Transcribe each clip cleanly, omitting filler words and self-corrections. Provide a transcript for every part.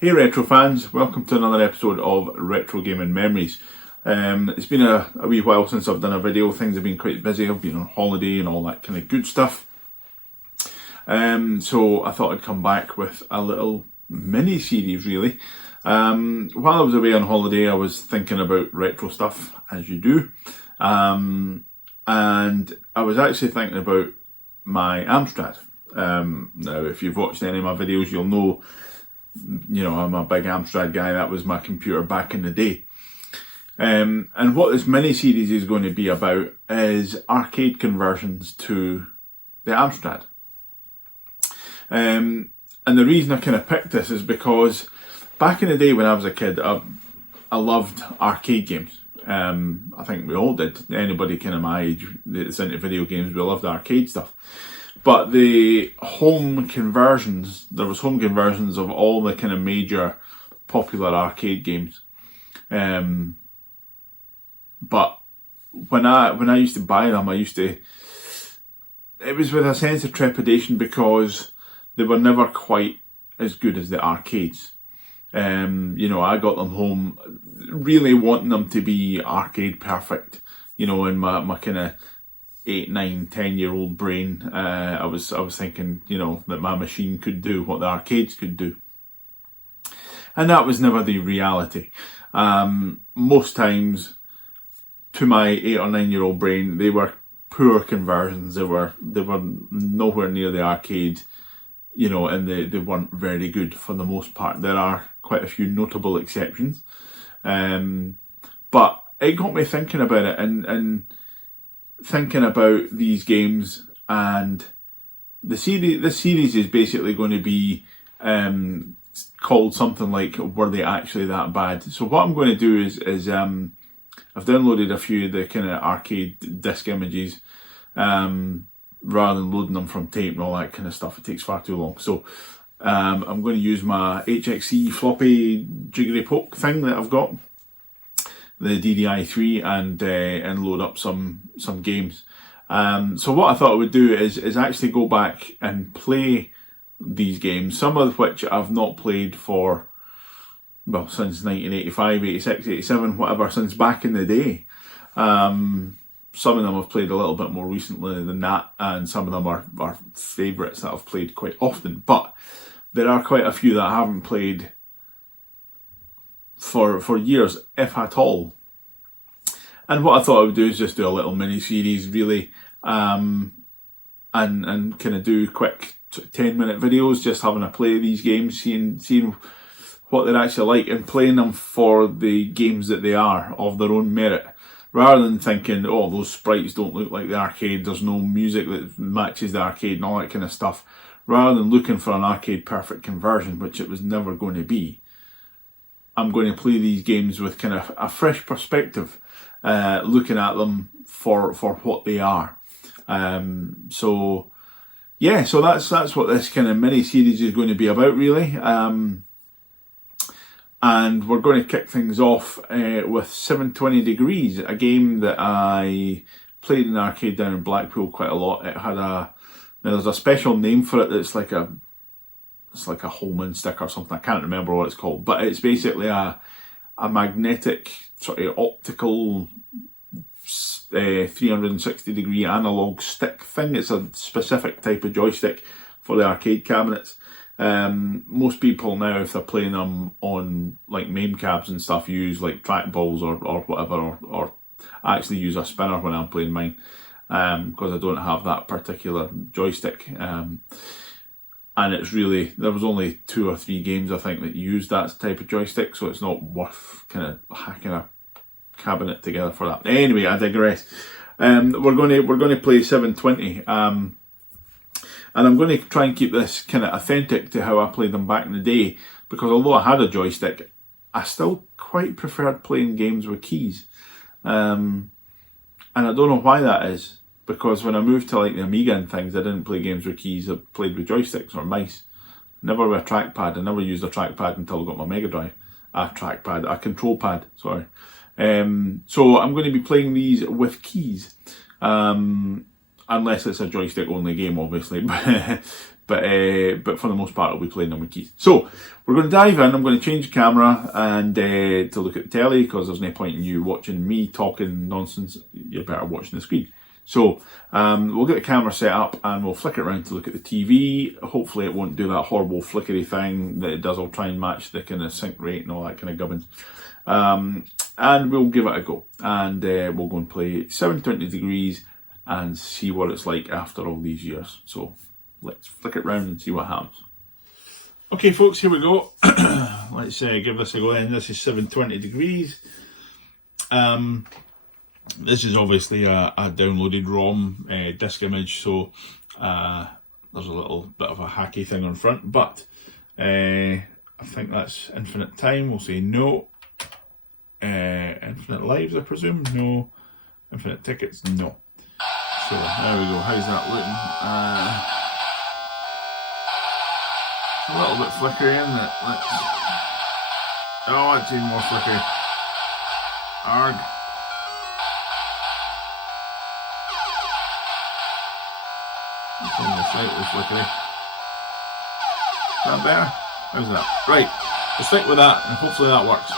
Hey retro fans, welcome to another episode of Retro Gaming Memories. It's been a wee while since I've done a video. Things have been quite busy. I've been on holiday and all that kind of good stuff. So I thought I'd come back with a little mini series really. While I was away on holiday, I was thinking about retro stuff, as you do. And I was actually thinking about my Amstrad. Now, if you've watched any of my videos, you'll know, I'm a big Amstrad guy. That was my computer back in the day. And what this mini-series is going to be about is arcade conversions to the Amstrad. And the reason I kind of picked this is because back in the day when I was a kid, I loved arcade games. I think we all did. Anybody kind of my age that's into video games, we loved arcade stuff. But the home conversions, there was home conversions of all the kind of major popular arcade games. But when I used to buy them, it was with a sense of trepidation because they were never quite as good as the arcades. I got them home really wanting them to be arcade perfect, in my kind of 8, 9, 10-year-old brain. I was thinking, that my machine could do what the arcades could do. And that was never the reality. Most times, to my 8 or 9-year-old brain, they were poor conversions. They were nowhere near the arcade, and they weren't very good for the most part. There are quite a few notable exceptions. But it got me thinking about it and thinking about these games, and this series is basically going to be called something like "Were They Actually That Bad?" So what I'm going to do is I've downloaded a few of the kind of arcade disc images rather than loading them from tape and all that kind of stuff. It takes far too long. So I'm going to use my HXE floppy jiggery poke thing that I've got, the DDI3, and load up some games. So what I thought I would do is actually go back and play these games, some of which I've not played for, since 1985, 86, 87, whatever, since back in the day. Some of them I've played a little bit more recently than that, and some of them are favourites that I've played quite often. But there are quite a few that I haven't played for years, if at all. And what I thought I would do is just do a little mini series really, and kind of do quick 10-minute videos, just having a play of these games, seeing what they're actually like, and playing them for the games that they are, of their own merit, rather than thinking, oh, those sprites don't look like the arcade, there's no music that matches the arcade and all that kind of stuff. Rather than looking for an arcade perfect conversion, which it was never going to be, I'm going to play these games with kind of a fresh perspective, looking at them for what they are. So that's what this kind of mini series is going to be about really. And we're going to kick things off with 720 Degrees, a game that I played in an arcade down in Blackpool quite a lot. It had there's a special name for it that's like a Holman stick or something. I can't remember what it's called, but it's basically a magnetic sort of optical 360 degree analog stick thing. It's a specific type of joystick for the arcade cabinets. Most people now, if they're playing them on like MAME cabs and stuff, use like trackballs or whatever, or I actually use a spinner when I'm playing mine, because I don't have that particular joystick. And it's really, there was only 2 or 3 games I think that used that type of joystick, so it's not worth kind of hacking a cabinet together for that. Anyway, I digress. We're going to play 720. And I'm going to try and keep this kind of authentic to how I played them back in the day, because although I had a joystick, I still quite preferred playing games with keys. And I don't know why that is, because when I moved to like the Amiga and things, I didn't play games with keys. I played with joysticks or mice. Never with a trackpad. I never used a trackpad until I got my Mega Drive. A control pad, sorry. So I'm going to be playing these with keys. unless it's a joystick only game, obviously. But for the most part, I'll be playing them with keys. So we're going to dive in. I'm going to change the camera and to look at the telly, because there's no point in you watching me talking nonsense. You're better watching the screen. So we'll get the camera set up and we'll flick it around to look at the TV. Hopefully it won't do that horrible flickery thing that it does. I'll try and match the kind of sync rate and all that kind of gubbins. And we'll give it a go. And we'll go and play 720 degrees and see what it's like after all these years. So let's flick it round and see what happens. Okay folks, here we go. Let's give this a go then. This is 720 degrees. This is obviously a downloaded ROM disk image, so there's a little bit of a hacky thing on front, but I think that's infinite time. We'll say no. Infinite lives, I presume? No. Infinite tickets? No. So there we go. How's that looking? A little bit flickery, isn't it? Oh, it's even more flickery. Arg. It's only slightly flickery. Is that better? How's that? Right, we'll stick with that and hopefully that works.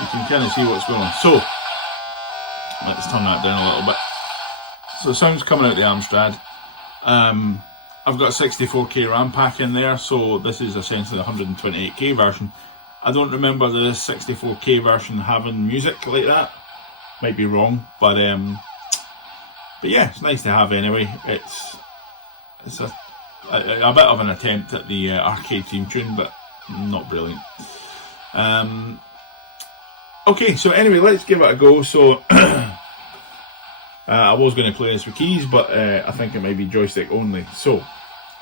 You can kind of see what's going on. So, let's turn that down a little bit. So the sound's coming out the Amstrad. I've got a 64K RAM pack in there, so this is essentially the 128K version. I don't remember the 64K version having music like that. Might be wrong, but yeah, it's nice to have anyway. It's a bit of an attempt at the arcade theme tune, but not brilliant. Okay, so anyway, let's give it a go. So I was going to play this with keys, but I think it might be joystick only. So,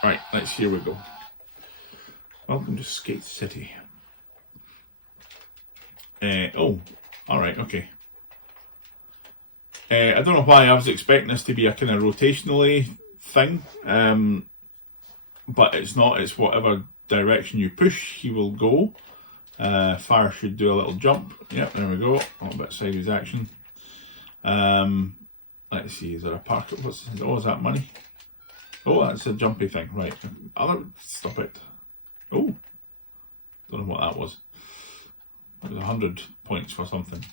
right, here we go. Welcome to Skate City. Oh, alright, okay. I don't know why I was expecting this to be a kind of rotationally thing, but it's not. It's whatever direction you push, he will go. Fire should do a little jump. Yep, there we go. A little bit of sideways action. Let's see, is there a park? Oh, is that money? Oh, that's a jumpy thing, right. Stop it. Oh, don't know what that was. It was 100 points for something.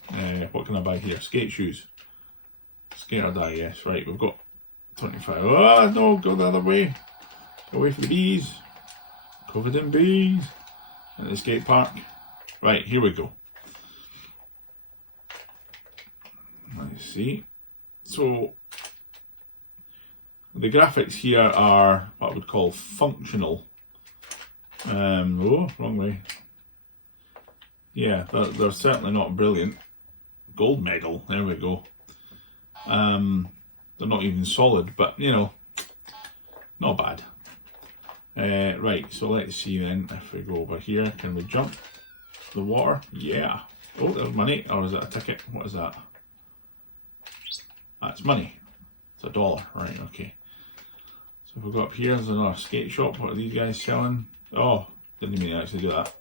What can I buy here? Skate shoes. Skate or die, yes. Right, we've got 25. Oh, no, go the other way. Go away from the bees. Covered in bees. At the skate park. Right, here we go. Let's see. So, the graphics here are what I would call functional. Oh, wrong way. Yeah, they're certainly not brilliant. Gold medal, there we go. They're not even solid, but you know, not bad. Right, so let's see then, if we go over here, can we jump the water? Yeah. Oh, there's money, or is it a ticket? What is that? That's money. It's $1, right, okay. So if we go up here, there's another skate shop. What are these guys selling? Oh, didn't mean to actually do that.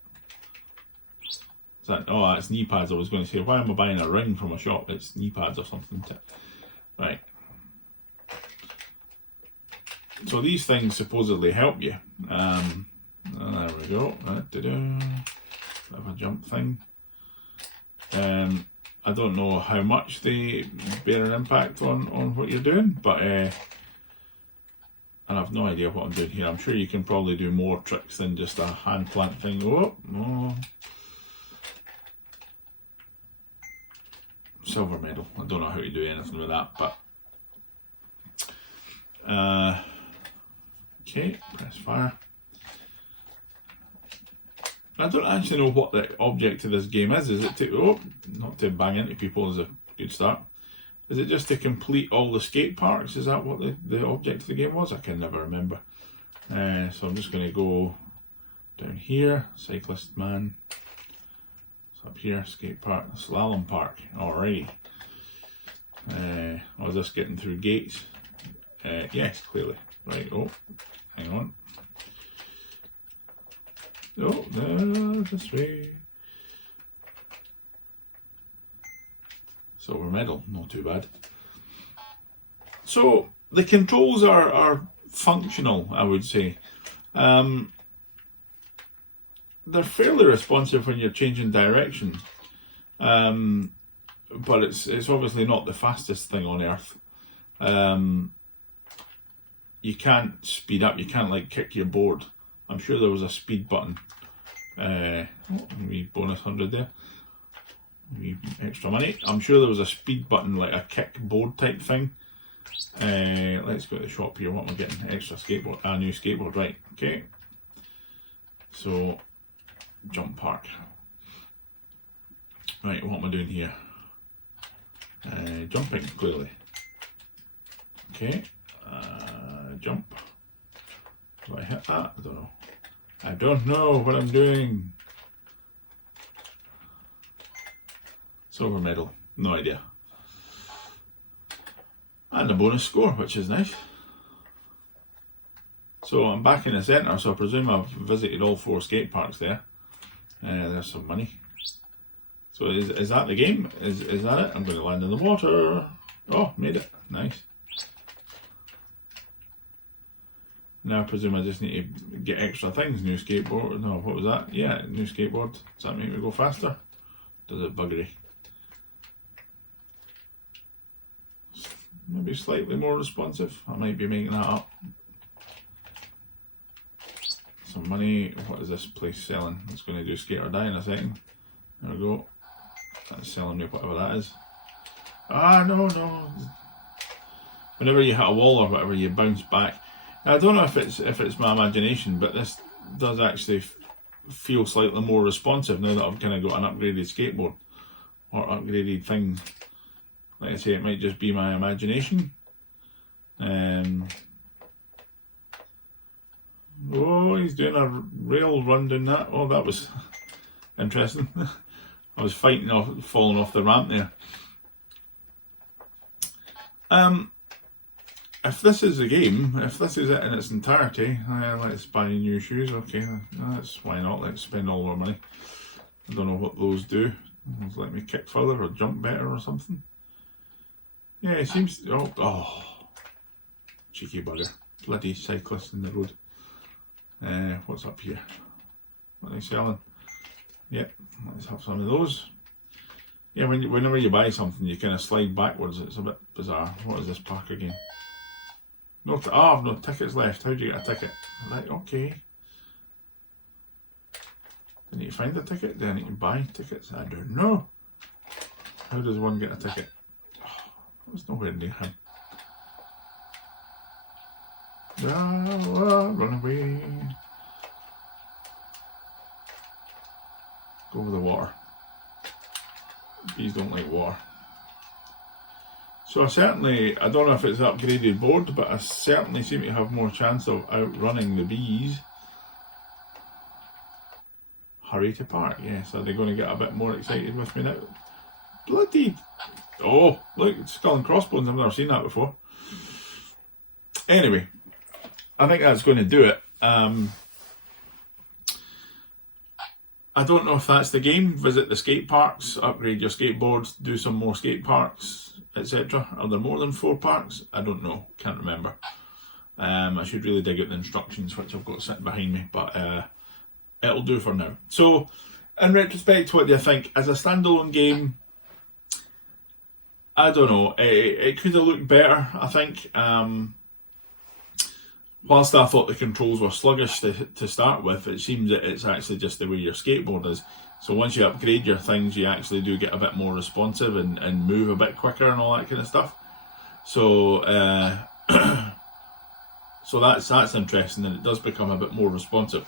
Is that, oh, that's knee pads. I was going to say, why am I buying a ring from a shop? It's knee pads or something. Right. So these things supposedly help you. There we go. Bit of a jump thing. I don't know how much they bear an impact on what you're doing, but and I've no idea what I'm doing here. I'm sure you can probably do more tricks than just a hand plant thing. Oh, no. Silver medal. I don't know how to do anything with that, but okay, press fire. I don't actually know what the object of this game is. Is it to, not to bang into people is a good start. Is it just to complete all the skate parks? Is that what the object of the game was? I can never remember. So I'm just going to go down here, cyclist man. So up here, skate park, slalom park. Alrighty. I was just getting through gates. Yes, clearly. Right, oh, hang on. Oh, no, this way. Silver medal, not too bad. So the controls are functional, I would say. They're fairly responsive when you're changing direction, but it's obviously not the fastest thing on earth. You can't speed up. You can't like kick your board. I'm sure there was a speed button. Wee bonus 100 there. Wee extra money. I'm sure there was a speed button, like a kick board type thing. Let's go to the shop here. What am I getting? Extra skateboard. A new skateboard. Right. Okay. So jump park. Right. What am I doing here? Jumping clearly. Okay. Jump. Do I hit that? I don't know. I don't know what I'm doing. Silver medal. No idea. And a bonus score, which is nice. So I'm back in the centre, so I presume I've visited all 4 skate parks there. There's some money. So is that the game? Is that it? I'm going to land in the water. Oh, made it. Nice. Now I presume I just need to get extra things. New skateboard. No, what was that? Yeah, new skateboard. Does that make me go faster? Does it buggery? Maybe slightly more responsive. I might be making that up. Some money. What is this place selling? It's going to do skate or die in a second. There we go. That's selling me whatever that is. Ah, no. Whenever you hit a wall or whatever, you bounce back. I don't know if it's my imagination, but this does actually feel slightly more responsive now that I've kind of got an upgraded skateboard or upgraded thing. Like I say, it might just be my imagination. Oh, he's doing a rail run down that. Oh, that was interesting. I was fighting off, falling off the ramp there. If this is the game, if this is it in its entirety, let's buy new shoes. Okay, that's why not. Let's spend all our money. I don't know what those do. Let's let me kick further or jump better or something. Yeah, it seems. Oh, cheeky bugger! Bloody cyclist in the road. What's up here? What are they selling? Yep, let's have some of those. Yeah, whenever you buy something, you kind of slide backwards. It's a bit bizarre. What is this park again? I've no tickets left. How do you get a ticket? Right, okay. I need to find a ticket. Do I need to buy tickets? I don't know. How does one get a ticket? There's nowhere near him. Run away. Go over the water. Bees don't like water. So I don't know if it's an upgraded board, but I certainly seem to have more chance of outrunning the bees. Hurry to park, yes. Are they going to get a bit more excited with me now? Bloody... Oh, look, skull and crossbones. I've never seen that before. Anyway, I think that's going to do it. I don't know if that's the game. Visit the skate parks, upgrade your skateboards, do some more skate parks, etc. Are there more than 4 parks? I don't know. Can't remember. I should really dig out the instructions, which I've got sitting behind me, but it'll do for now. So, in retrospect, what do you think? As a standalone game, I don't know. It could have looked better, I think. Whilst I thought the controls were sluggish to start with, it seems that it's actually just the way your skateboard is. So once you upgrade your things, you actually do get a bit more responsive and move a bit quicker and all that kind of stuff. So so that's interesting, and it does become a bit more responsive.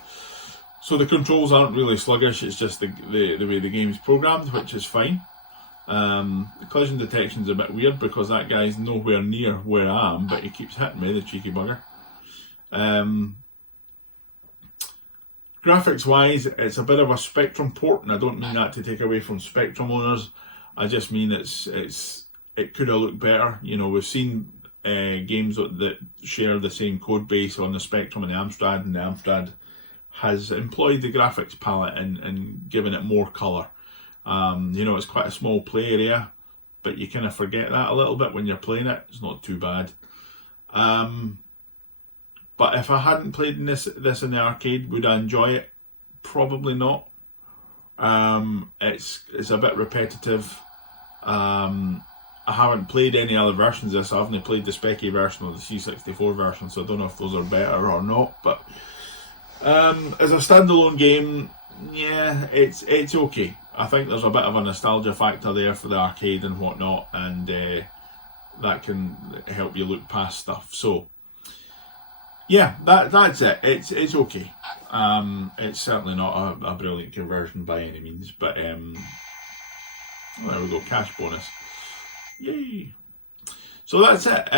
So the controls aren't really sluggish, it's just the way the game's programmed, which is fine. The collision detection's a bit weird because that guy's nowhere near where I am, but he keeps hitting me, the cheeky bugger. Graphics wise, it's a bit of a Spectrum port, and I don't mean that to take away from Spectrum owners. I just mean it could have looked better. You know, we've seen games that share the same code base on the Spectrum and the Amstrad has employed the graphics palette and given it more colour. You know, it's quite a small play area, but you kind of forget that a little bit when you're playing it. It's not too bad. But if I hadn't played this in the arcade, would I enjoy it? Probably not. It's a bit repetitive. I haven't played any other versions of this. I haven't played the Specky version or the C64 version, so I don't know if those are better or not. But as a standalone game, yeah, it's okay. I think there's a bit of a nostalgia factor there for the arcade and whatnot, and that can help you look past stuff. So yeah, that's it. It's okay. It's certainly not a brilliant conversion by any means, but there we go, cash bonus. Yay! So that's it.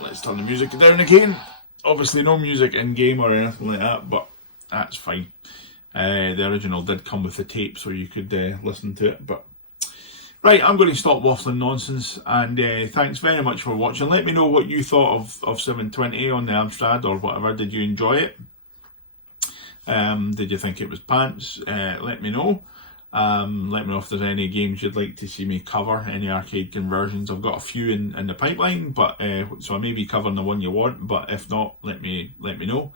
Let's turn the music down again. Obviously no music in game or anything like that, but that's fine. The original did come with the tape, so you could listen to it. But right, I'm going to stop waffling nonsense, and thanks very much for watching. Let me know what you thought of 720 on the Amstrad or whatever. Did you enjoy it? Did you think it was pants? Let me know. Let me know if there's any games you'd like to see me cover, any arcade conversions. I've got a few in the pipeline, but so I may be covering the one you want, but if not, let me know.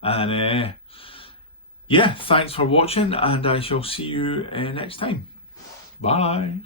And yeah, thanks for watching, and I shall see you next time. Bye.